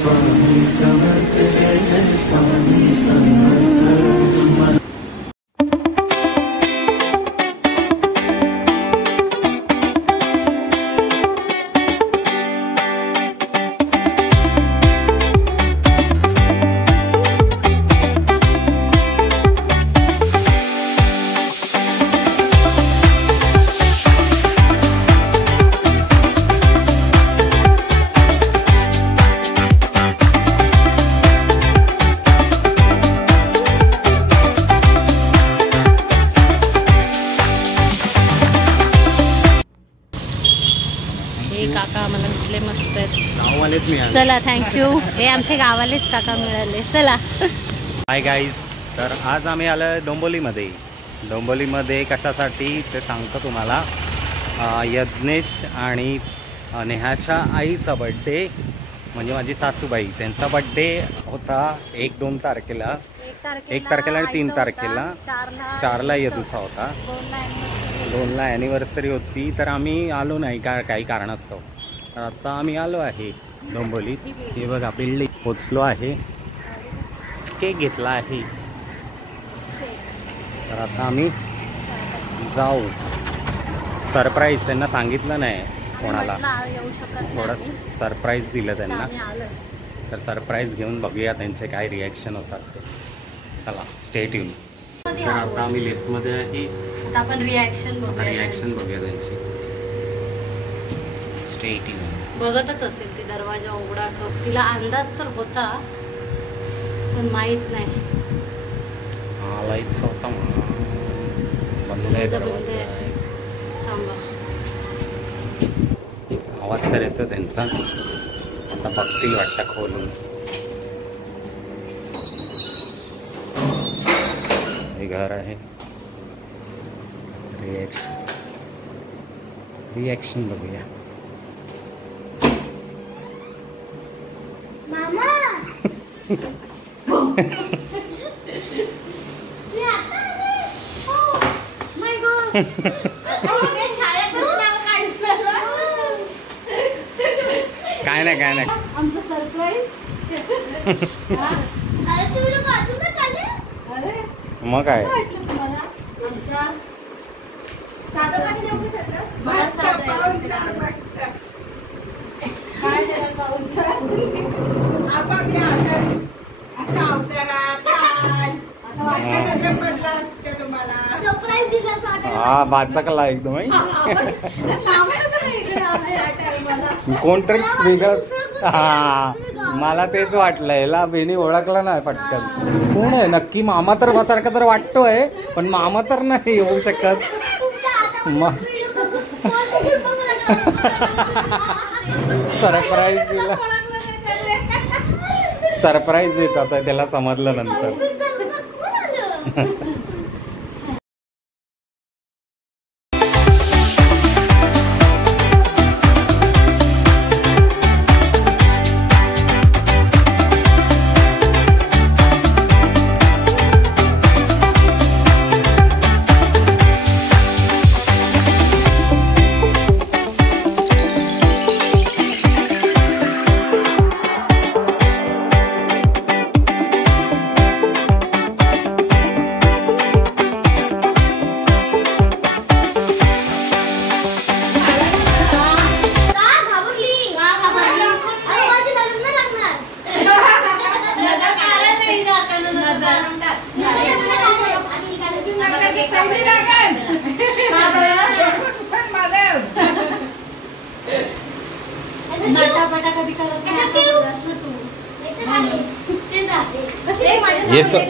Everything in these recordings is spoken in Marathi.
स्वामी समर्थ जय जय स्वामी समर्थ। काका आम्हाला भेटले, मस्त आहेत, गाववालेच मिळाले. चला थँक्यू. हे आमचे गावालेच काका मिळाले. चला हाय गाईज, तर आज आम्ही आलो डोंबिवलीमध्ये. डोंबिवलीमध्ये कशासाठी ते सांगतो तुम्हाला. यज्ञेश आणि नेहाच्या आईचा बड्डे, म्हणजे माझी सासूबाई, त्यांचा बड्डे होता 1-2 तारखेला, 1 तारखेला आणि 3 तारखेला, 4ला येदूचा होता, 2ला ॲनिव्हर्सरी होती. तर आम्ही आलो नाही काही कारणास्तव. तर आता आम्ही आलो आहे डोंबिवलीत. हे बघा बिल्डिंग पोचलो आहे, केक घेतला आहे. तर आता आम्ही जाऊ. सरप्राईज त्यांना सांगितलं नाही कोणाला, थोडं सरप्राईज दिलं त्यांना. तर सरप्राईज घेऊन बघूया त्यांचे काय रिॲक्शन होतात ते. चला स्टे ट्यून. तर आता आम्ही लिफ्टमध्ये आहे, आपण रिॲक्शन बघूया त्यांची. Stay tune. बघतच असेल ती दरवाजा उघडा. तिला अंदाज तर होता पण माहित नाही. लाईटचा होता म्हणून आवाज तर येतो त्यांचा. आता बघतील वाटतं खोलून. हे घर आहे. रिॲक्शन बघूया. काय नाही आमचं सरप्राईज. मग काय हा बाचकला एकदम. कोणतरी वेगळंच. हा मला तेच वाटलं. याला बेनी ओळखलं नाही पटकन. कोण आहे नक्की? मामा तर सारखा तर वाटतोय, पण मामा तर नाही येऊ शकत. सरप्राईज येत आता त्याला समजलं नंतर.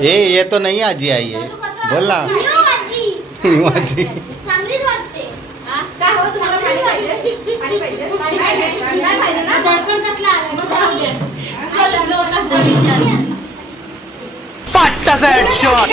ये तो नहीं आजी आई है. बोल ना माझी. पट्टा शॉट.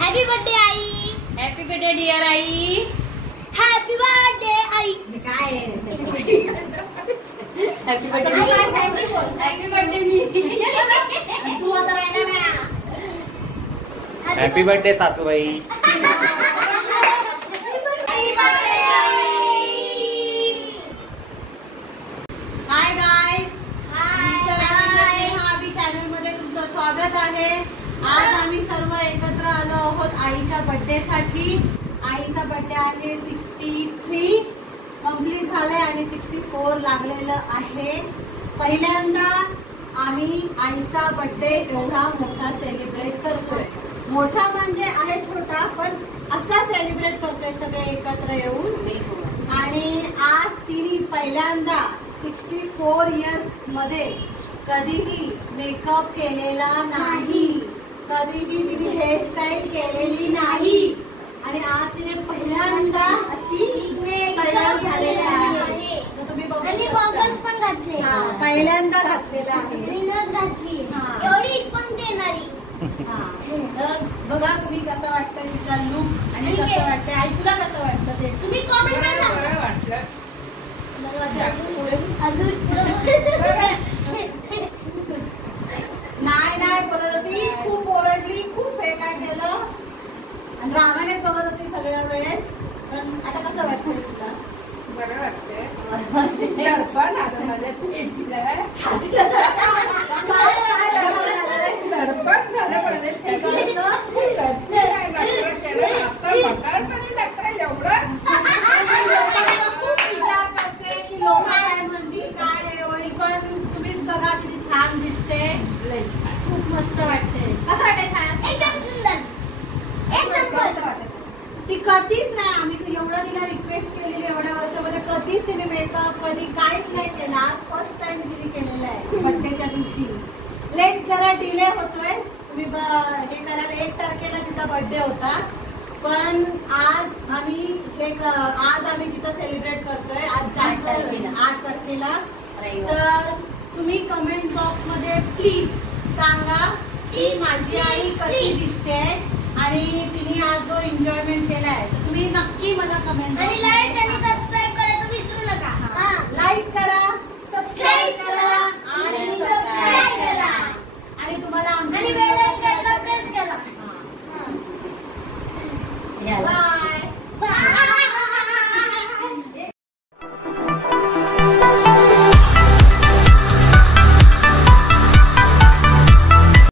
हॅपी बर्थडे आई. हॅपी बर्थडे डिअर आई. हॅपी बर्थडे आई. काय हॅपी बर्थडे. हॅपी बर्थडे मी. तू आता राहिला ना. हॅपी बर्थडे सासूबाई. हाय गाईज, नेहा चॅनल मध्ये तुमचं स्वागत आहे. आज आम्ही सर्व एकत्र आलो आहोत आईच्या बर्थडे साठी. आईचा बर्थडे आहे 63 कंप्लीट झालंय आणि 64 लागलेलं आहे. पहिल्यांदा आम्ही आईचा बर्थडे एवढा मोठा सेलिब्रेट करतोय. मोठा म्हणजे आहे छोटा, पण असा सेलिब्रेट करतोय सगळे एकत्र येऊन. आणि आज तिने पहिल्यांदा 64 इयर्स मध्ये कधीही मेकअप केलेला नाही, कधीही तिने हेअरस्टाईल केलेली नाही आणि आज तिने पहिल्यांदा अशी तयार झालेली आहे. तुम्ही बघू गॉगल्स पण घातले. पहिल्यांदा घातलेला आहे. रिनच घातली. एवढी पण देणारी. तर बघा तुम्ही कसं वाटतं तिचा लुक आणि कसं वाटतंय. आई तुला कसं वाटतं ते तुम्ही कमेंट मध्ये सांगा. अजून नाही बोलत होती, खूप ओरडली, खूप हे काय केलं आणि रागानेच बघत होती सगळ्या वेळेस. पण आता कसं वाटतंय तुला? बरं वाटतंय. खूप विचार करते की लोक काय म्हणतील काय होईल, पण तुम्हीच बघा किती छान दिसते. खूप मस्त वाटते. कसं वाटतंय छान? एकदम सुंदर. एकदम मस्त. ती कधीच नाही, आम्ही एवढं तिला रिक्वेस्ट केलेली एवढ्या वर्षामध्ये, कधीच तिने मेकअप कधी काहीच नाही केलं. आज फर्स्ट टाइम तिने केलेलं आहे बर्थडेच्या दिवशी. लेट जरा डिले होतोय. तुम्ही हे करायला 1 तारखेला तिचा बर्थडे होता, पण आज आम्ही तिचा सेलिब्रेट करतोय. आज 8 तारखेला. तर तुम्ही कमेंट बॉक्स मध्ये प्लीज सांगा की माझी आई कशी दिसते आणि तिने आज जो एन्जॉयमेंट केलाय. तर तुम्ही नक्की मला कमेंट आणि लाईक आणि सबस्क्राइब करायचं विसरू नका. लाईक करा, सबस्क्राइब करा आणि सबस्क्राइब करा आणि तुम्हाला आणि बेल आयकॉनला प्रेस करा. आमच्या